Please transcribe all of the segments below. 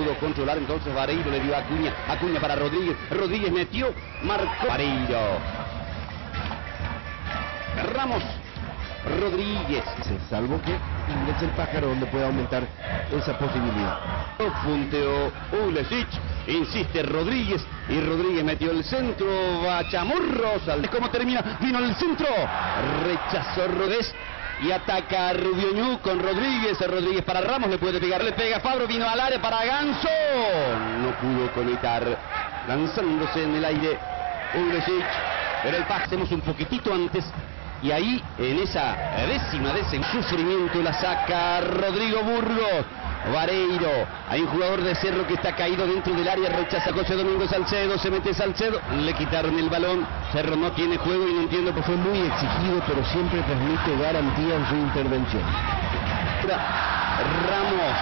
pudo controlar, entonces Vareiro le dio a Acuña. Acuña para Rodríguez. Rodríguez metió, marcó Vareiro. Ramos. Rodríguez. Salvo que es el pájaro donde puede aumentar esa posibilidad. Punteó Ulesic, insiste Rodríguez, y Rodríguez metió el centro, va Chamorros, ¿cómo termina? Vino el centro, rechazó Rodés y ataca a Rubiñú con Rodríguez. Rodríguez para Ramos, le puede pegar, le pega Fabro, vino al área para Ganso, no pudo conectar, lanzándose en el aire Ulesic, pero el pase hacemos un poquitito antes. Y ahí, en esa décima de ese sufrimiento, la saca Rodrigo Burgos. Vareiro, hay un jugador de Cerro que está caído dentro del área, rechaza José Domingo Salcedo, se mete Salcedo, le quitaron el balón, Cerro no tiene juego y no entiendo por qué. Fue muy exigido, pero siempre transmite garantía en su intervención. Ramos,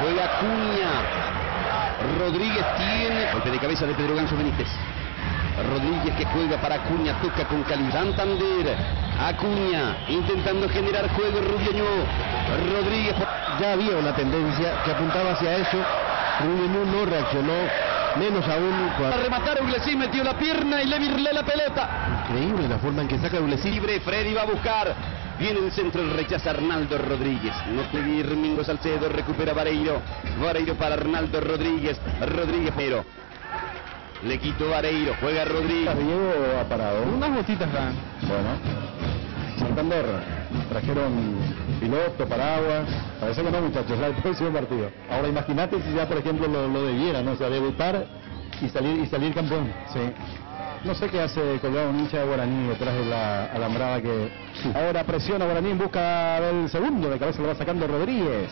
juega Acuña, Rodríguez tiene, golpe de cabeza de Pedro Ganso Benítez. Rodríguez que juega para Acuña, toca con calidad. Santander, Acuña, intentando generar juego, Rubiñú, Rodríguez. Ya había una tendencia que apuntaba hacia eso, Rubiñú no reaccionó, menos aún Para rematar, Uglesí metió la pierna y le virlé la pelota. Increíble la forma en que saca Uglesí. Libre, Freddy va a buscar. Viene el centro, rechaza Arnaldo Rodríguez. No puede ir Mingo Salcedo, recupera Vareiro. Vareiro para Arnaldo Rodríguez. Rodríguez, pero le quitó Vareiro, juega Rodríguez. Diego ha parado. Unas gotitas acá. Bueno. Santander. Trajeron piloto, paraguas. Parece que no, muchachos, el próximo partido. Ahora imagínate si ya, por ejemplo, lo debiera, ¿no? O sea, debutar y salir campeón. Sí. No sé qué hace colgado un hincha de Guaraní detrás de la alambrada que... Sí. Ahora presiona Guaraní en busca del segundo. De cabeza lo va sacando Rodríguez.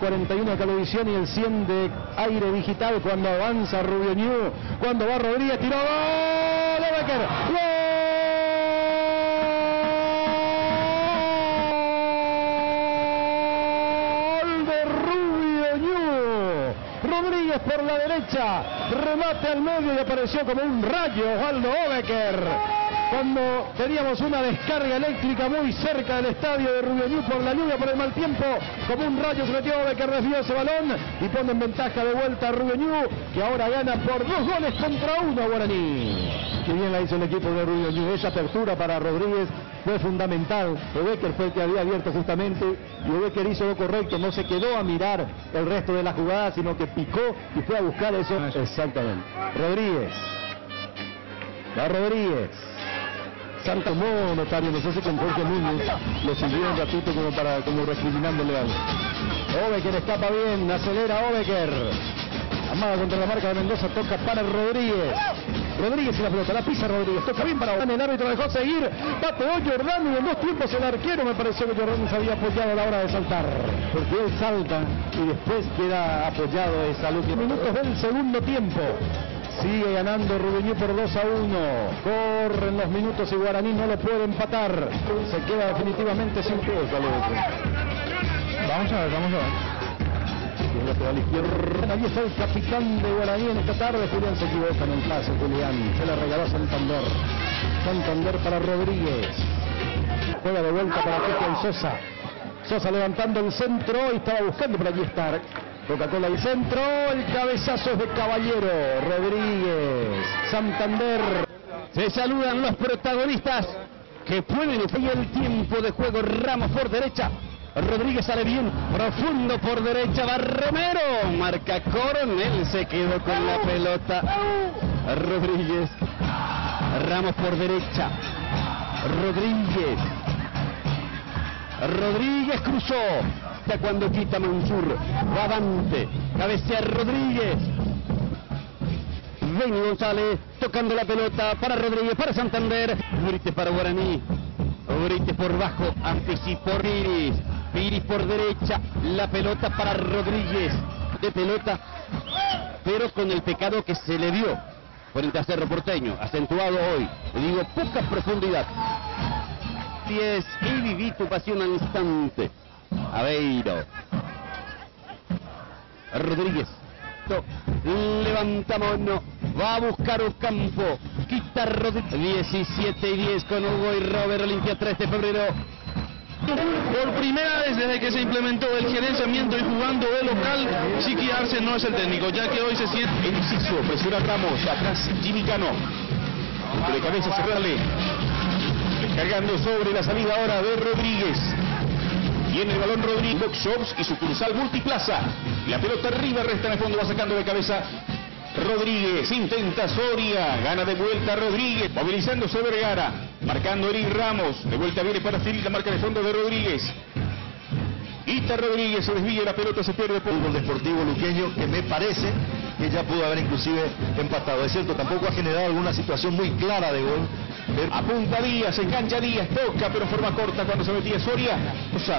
41 de Cablevisión y el 100 de Aire Digital cuando avanza Rubiñú, cuando va Rodríguez, tiró, ¡gol! ¡De Becker! ¡Gol de Rubiñú! Rodríguez por la derecha, remate al medio y apareció como un rayo Osvaldo Obecker. Cuando teníamos una descarga eléctrica muy cerca del estadio de Rubiñú por la lluvia, por el mal tiempo, como un rayo se metió Becker, desvió ese balón y pone en ventaja de vuelta a Rubiñú, que ahora gana por 2-1 Guaraní. Qué bien la hizo el equipo de Rubiñú, esa apertura para Rodríguez fue fundamental. Becker fue el que había abierto justamente y Becker hizo lo correcto, no se quedó a mirar el resto de la jugada, sino que picó y fue a buscar eso. Exactamente. Rodríguez. Va Rodríguez. Santa Mo, notario, no sé si con Jorge Núñez lo siguió un ratito como recriminándole algo. Obecker escapa bien, acelera Obecker. Amada contra la marca de Mendoza, toca para Rodríguez. Rodríguez y la pelota, la pisa Rodríguez, toca bien para Jordán, el árbitro dejó seguir, pateó Jordán y en 2 tiempos el arquero, me pareció que Jordán se había apoyado a la hora de saltar. Porque él salta y después queda apoyado de salud. Minutos del segundo tiempo. Sigue ganando Rubiñú por 2-1. Corren los minutos y Guaraní no lo puede empatar. Se queda definitivamente sin juego. Vamos a ver. Y el lateral izquierdo. Ahí está el capitán de Guaraní en esta tarde. Julián se equivoca en el pase. Julián se le regaló a Santander. Santander para Rodríguez. Juega de vuelta para Cristian Sosa. Sosa levantando el centro y estaba buscando por allí estar. Coca-Cola el centro, el cabezazo es de Caballero, Rodríguez, Santander. Se saludan los protagonistas que pueden y el tiempo de juego. Ramos por derecha, Rodríguez sale bien, profundo por derecha, va Romero, marca Coronel, se quedó con la pelota. Rodríguez, Ramos por derecha, Rodríguez cruzó. Cuando quita Mansur, va Dante, cabecea Rodríguez. Benny González tocando la pelota para Rodríguez, para Santander. Brites para Guaraní, Brites por bajo, anticipó Piris por derecha, la pelota para Rodríguez. De pelota, pero con el pecado que se le dio frente a Cerro Porteño, acentuado hoy, le digo, poca profundidad. 10 y viví tu pasión al instante. Aveiro, Rodríguez, levanta Mono, va a buscar Ocampo, quita Rodríguez, 17 y 10 con Hugo y Robert, Olimpia 3 de febrero, Por primera vez desde que se implementó el gerenciamiento y jugando de local, Chiqui Arce no es el técnico, ya que hoy se siente... Enciso, presiona Ramos, atrás Jimmy Cano. De cabeza cerrarle. Descargando sobre la salida ahora de Rodríguez. Tiene el balón Rodríguez, box shops y sucursal Multiplaza. La pelota arriba, resta en el fondo, va sacando de cabeza Rodríguez. Intenta Soria, gana de vuelta Rodríguez, movilizándose Vergara, marcando Eric Ramos. De vuelta viene para Phil, la marca de fondo de Rodríguez. Ita Rodríguez se desvía, la pelota se pierde por fútbol deportivo luqueño, que me parece que ya pudo haber inclusive empatado. Es cierto, tampoco ha generado alguna situación muy clara de gol. Apunta Díaz, engancha Díaz, toca pero forma corta cuando se metía Soria.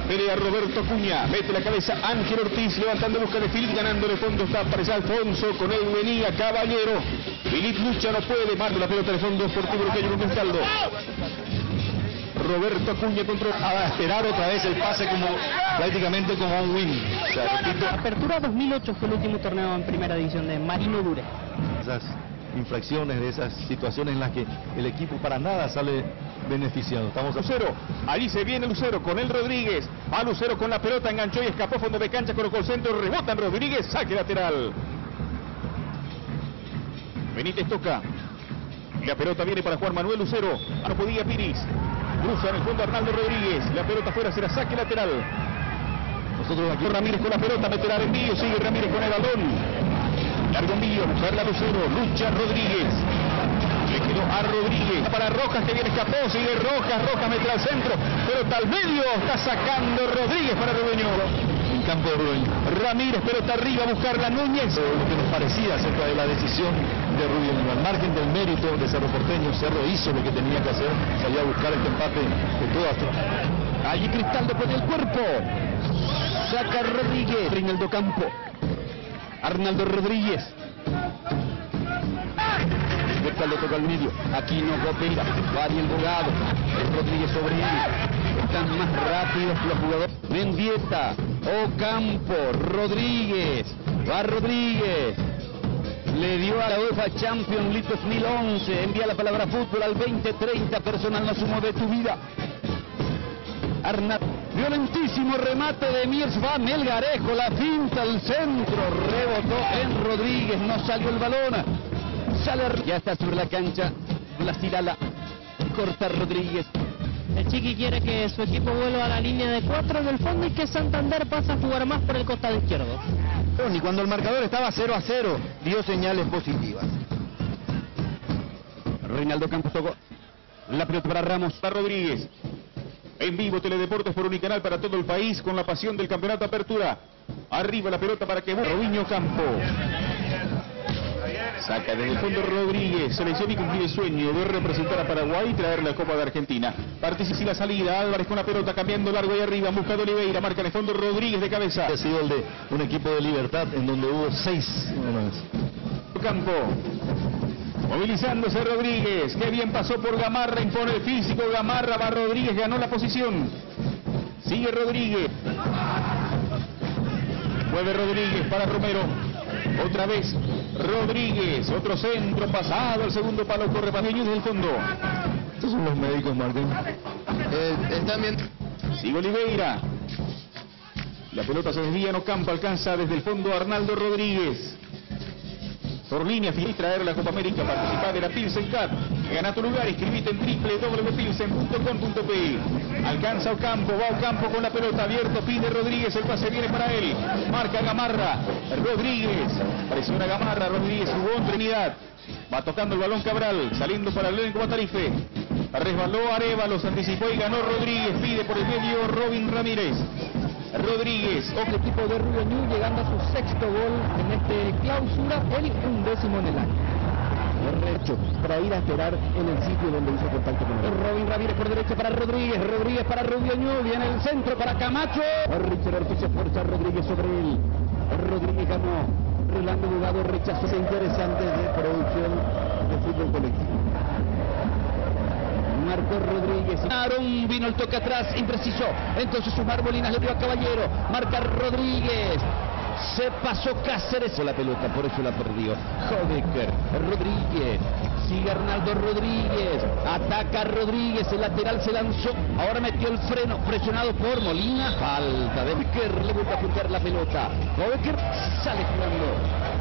Pelea Roberto Cuña, mete la cabeza Ángel Ortiz, levantando busca de Filip, ganando de fondo está aparece Alfonso, con él venía Caballero. Filip lucha, no puede, manda la pelota de fondo Sportivo Luqueño con Cristaldo. Roberto Acuña contra a esperar otra vez el pase como prácticamente como un win. O sea, repito, Apertura 2008 fue el último torneo en primera división de Marino Dure. Esas infracciones, de esas situaciones en las que el equipo para nada sale beneficiado. Estamos Lucero, allí se viene Lucero con el Rodríguez, va Lucero con la pelota, enganchó y escapó fondo de cancha, colocó el centro, rebota en Rodríguez, saque lateral. Benítez toca, y la pelota viene para Juan Manuel Lucero, no podía Piris, cruza en el fondo Arnaldo Rodríguez, la pelota afuera será saque lateral. Nosotros aquí Ramírez con la pelota, meterá el envío, sigue Ramírez con el balón. Largo envío, buscarla Lucero, lucha Rodríguez. Le quedó a Rodríguez. Para Rojas que viene, escapó, sigue Rojas mete al centro. Pelota al medio, está sacando Rodríguez para Rubeño. en campo de Rubeño. Ramírez, pelota arriba, buscarla Núñez. Lo que nos parecía acerca de la decisión de Rubeño. Al margen del mérito de Cerro Porteño, Cerro hizo lo que tenía que hacer, salió a buscar este empate de todas formas. Allí Cristaldo pone el cuerpo. Saca Rodríguez. Reinaldo Campo. Arnaldo Rodríguez. Cristaldo toca al medio. Aquino Copera. Variel Bogado. Rodríguez sobre él. Están más rápidos los jugadores. Mendieta. Ocampo. Rodríguez. Va Rodríguez. Le dio a la UEFA Champions League 2011. Envía la palabra fútbol al 2030. Personal no sumo de tu vida. Arnaldo. Violentísimo remate de Miers, va Melgarejo, la finta al centro, rebotó en Rodríguez, no salió el balón, sale, ya está sobre la cancha, la Cirala, corta Rodríguez. El Chiqui quiere que su equipo vuelva a la línea de 4 en el fondo y que Santander pase a jugar más por el costado izquierdo. Y cuando el marcador estaba 0-0, dio señales positivas. Reinaldo Campos tocó la pelota para Ramos, para Rodríguez. En vivo, Teledeportes por Unicanal para todo el país, con la pasión del campeonato Apertura. Arriba la pelota para que Robinho Campo. Saca desde el fondo Rodríguez. Selección y cumplir el sueño de representar a Paraguay y traer la Copa de Argentina. Participa la salida. Álvarez con la pelota cambiando largo y arriba. Busca de Oliveira. Marca en el fondo Rodríguez de cabeza. Ha sido el de un equipo de Libertad en donde hubo 6. Campo. Movilizándose Rodríguez, qué bien pasó por Gamarra, impone el físico, Gamarra, va Rodríguez, ganó la posición. Sigue Rodríguez. Mueve Rodríguez para Romero. Otra vez Rodríguez, otro centro pasado, al segundo palo corre Paneño desde el fondo. Estos son los médicos, Martín. Están bien. Sigue Oliveira. La pelota se desvía en Ocampo, alcanza desde el fondo Arnaldo Rodríguez. Por línea, y traer la Copa América, participar de la Pilsen Cup. Gana tu lugar, inscribite en www.pilsen.com.pe. Alcanza Ocampo, va Ocampo con la pelota abierto, pide Rodríguez, el pase viene para él. Marca Gamarra, Rodríguez, presiona Gamarra, Rodríguez jugó en Trinidad. Va tocando el balón Cabral, saliendo para el elenco Matarife. Resbaló Arevalo, se anticipó y ganó Rodríguez, pide por el medio Robin Ramírez. Rodríguez, el equipo de Rubeño llegando a su 6º gol en este clausura, el 11º en el año. Derecho para ir a esperar en el sitio donde hizo contacto con él. Robin Ramírez por derecha para Rodríguez, Rodríguez para Rubeño, viene el centro para Camacho. Richard Ortiz se esfuerza Rodríguez sobre él. Rodríguez ganó, Rolando Bogado rechazó. Es interesante de producción de fútbol colectivo. Marcó Rodríguez. Aaron vino el toque atrás, impreciso. Entonces Sumar Molinas le dio a Caballero. Marca Rodríguez. Se pasó Cáceres con la pelota, por eso la perdió. Hobecker, Rodríguez, sigue Arnaldo Rodríguez, ataca Rodríguez, el lateral se lanzó, ahora metió el freno, presionado por Molina, falta de Hobecker, le vuelve a puntear la pelota. Hobecker sale jugando.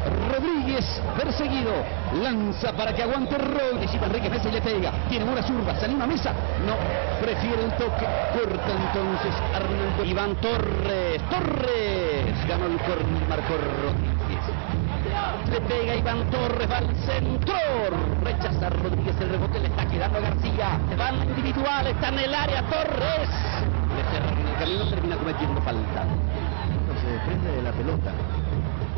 Rodríguez, perseguido, lanza para que aguante Rodríguez, y Enrique Mesa y le pega, tiene una zurda, salió una mesa, no, prefiere el toque, corta entonces Arnaldo. Iván Torres, ganó el córner, marcó Rodríguez. Le pega Iván Torres, va al centro, rechaza Rodríguez, el rebote le está quedando a García, van individual, está en el área Torres, le cerran en el camino, termina cometiendo falta. No se desprende de la pelota.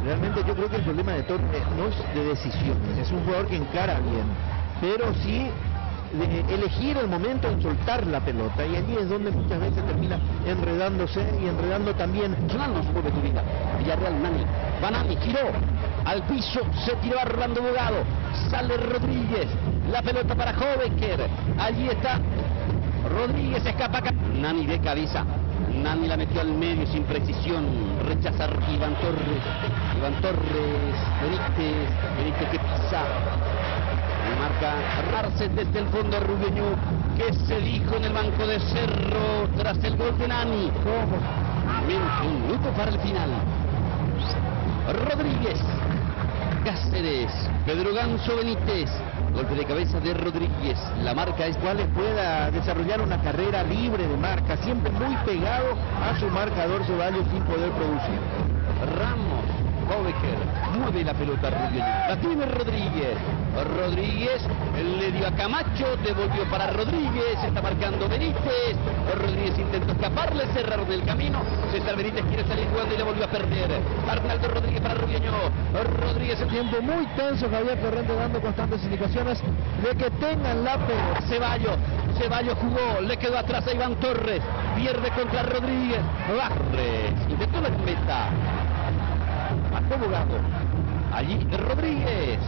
Realmente yo creo que el problema de Torres no es de decisiones, es un jugador que encara bien, pero sí de elegir el momento en soltar la pelota, y allí es donde muchas veces termina enredándose y enredando también. Nacional nos mueve tu vida. Villarreal, Nani, Banani, giró al piso, se tiró a Rolando Bogado, sale Rodríguez, la pelota para Hobecker, allí está Rodríguez, escapa acá. Nani de cabeza, Nani la metió al medio sin precisión, rechaza Iván Torres, Benítez que pisa. Marca Arce desde el fondo Rubiño, que se dijo en el banco de Cerro tras el gol de Nani. Un minuto para el final. Rodríguez, Cáceres, Pedro Ganso Benítez, golpe de cabeza de Rodríguez, la marca es cual pueda desarrollar una carrera libre de marca, siempre muy pegado a su marcador Ceballos sin poder producir. Ramos, Hobecker, mueve la pelota Rubiño, la tiene Rodríguez, le dio a Camacho, devolvió para Rodríguez, está marcando Benítez, Rodríguez intentó escapar, le cerraron el camino, César Benítez quiere salir jugando y le volvió a perder. Arnaldo Rodríguez para Rubiño, Rodríguez en tiempo muy tenso, Javier Torrente dando constantes indicaciones de que tengan la pelota. Ceballos jugó, le quedó atrás a Iván Torres, pierde contra Rodríguez, Barres, intentó la meta, marcó Bogado, allí Rodríguez.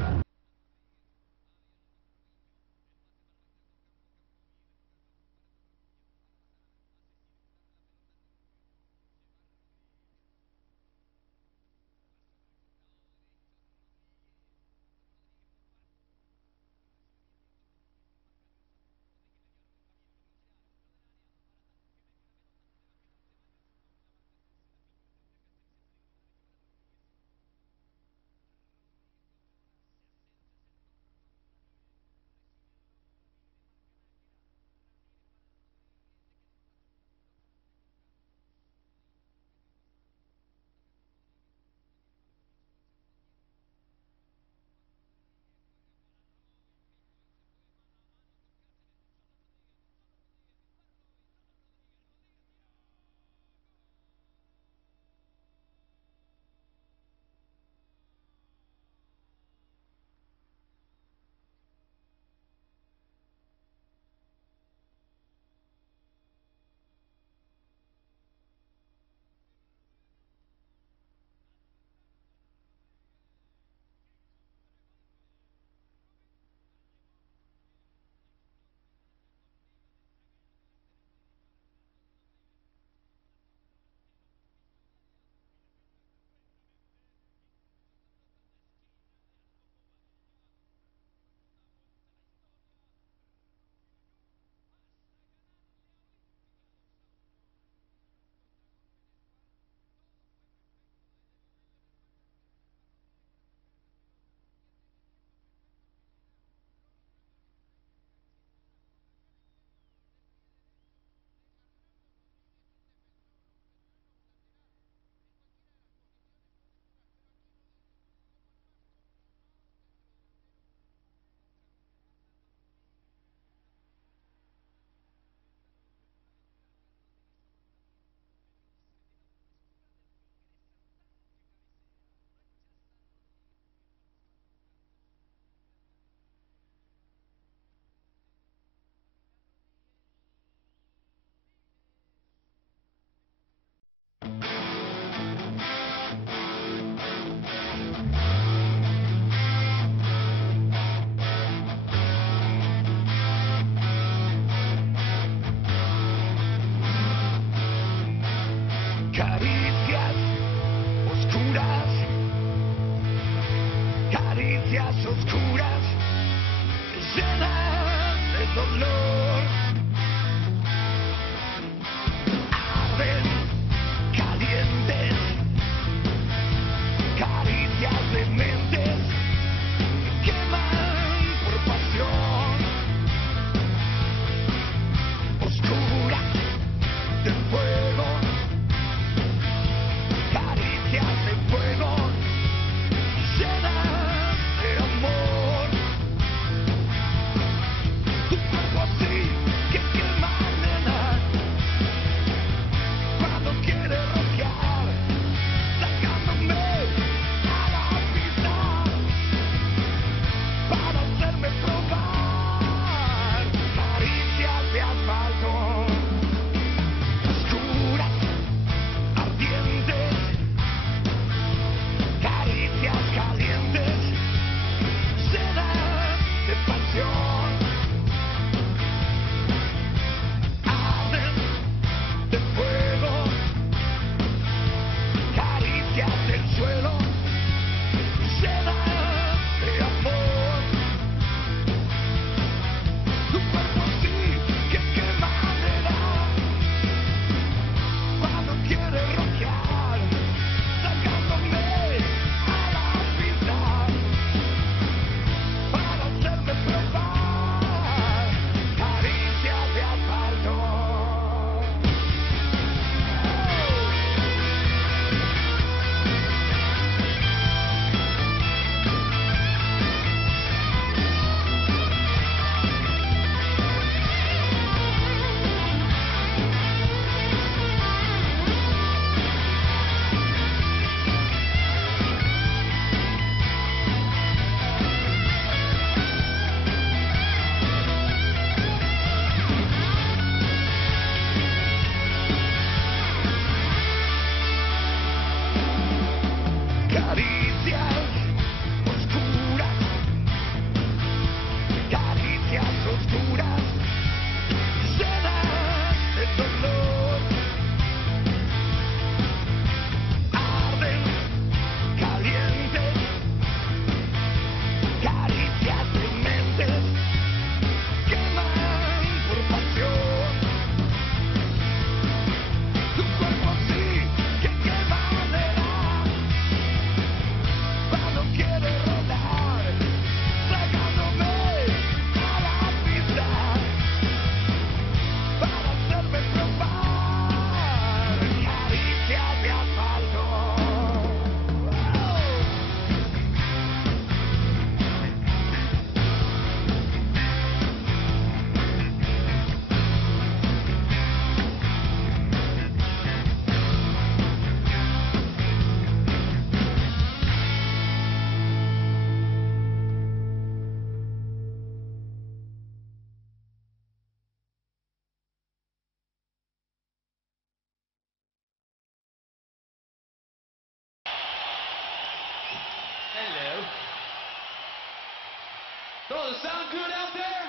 Does it sound good out there?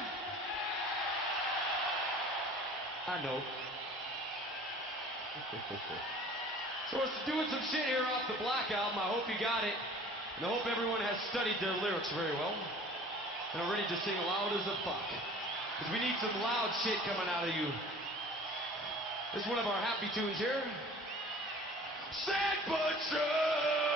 I know. So we're doing some shit here off the Black album. I hope you got it. And I hope everyone has studied their lyrics very well. And are ready to sing loud as a fuck. Because we need some loud shit coming out of you. This is one of our happy tunes here. Sad but true!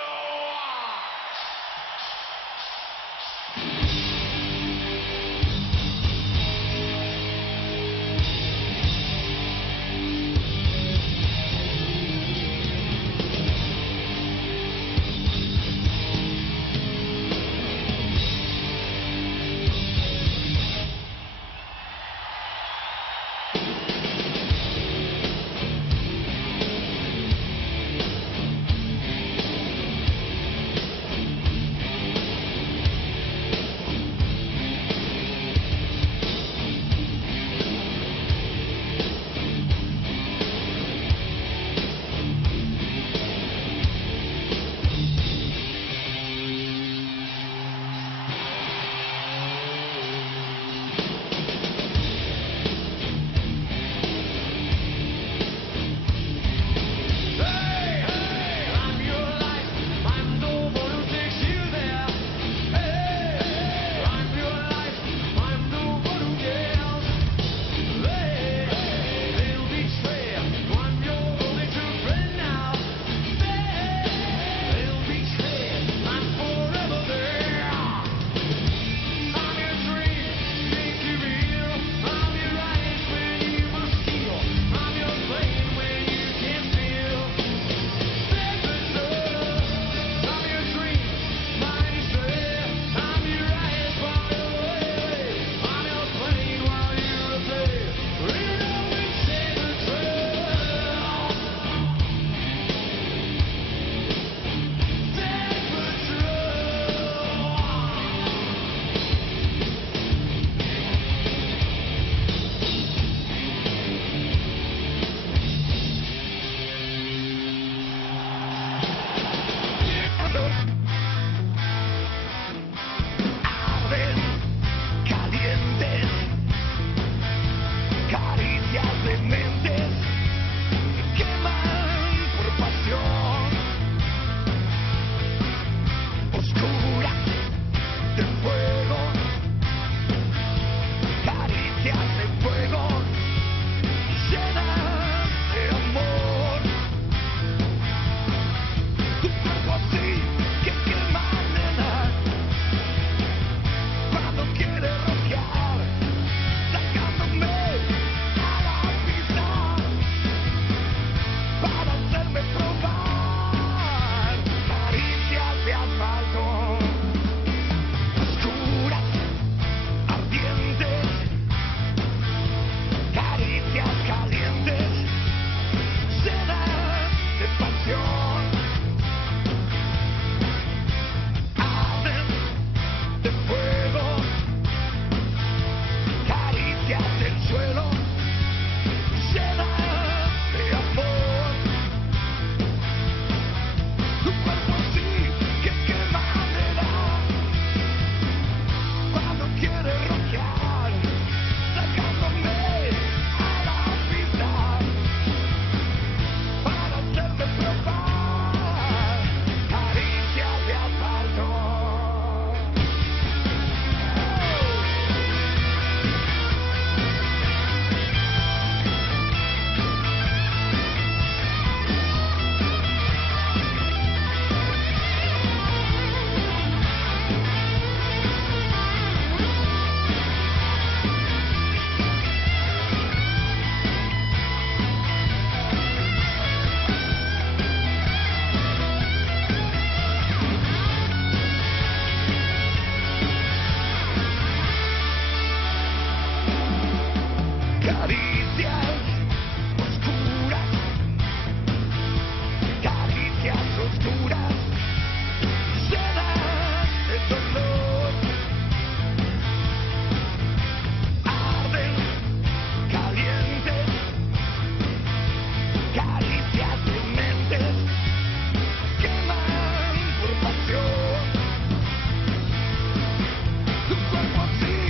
Tu cuerpo así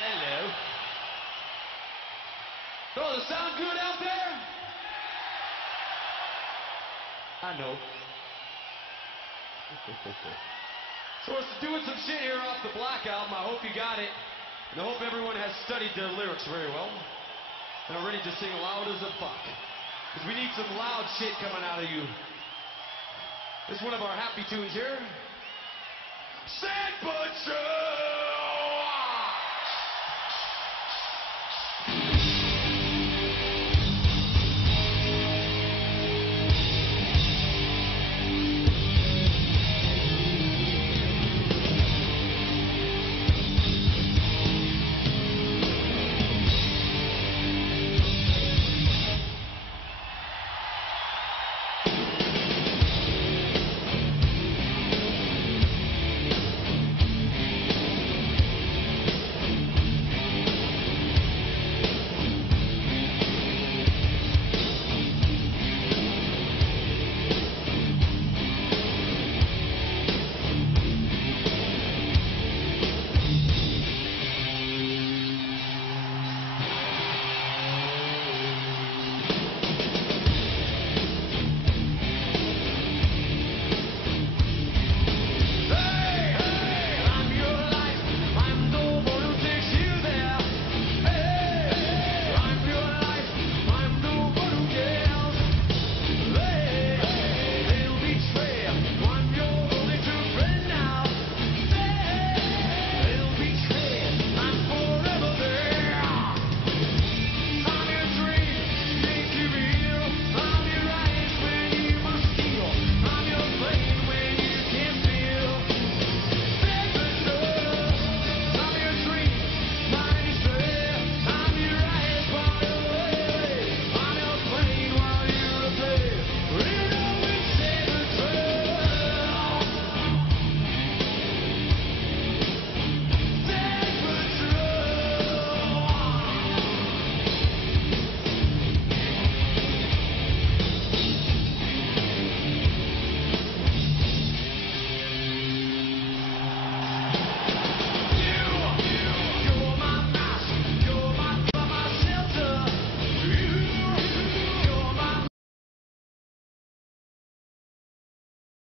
Hello. Oh, does it sound good out there? I know. So we're doing some shit here off the Black Album. I hope you got it. And I hope everyone has studied the lyrics very well. And are ready to sing loud as a fuck. Because we need some loud shit coming out of you. This is one of our happy tunes here. Sand Butcher!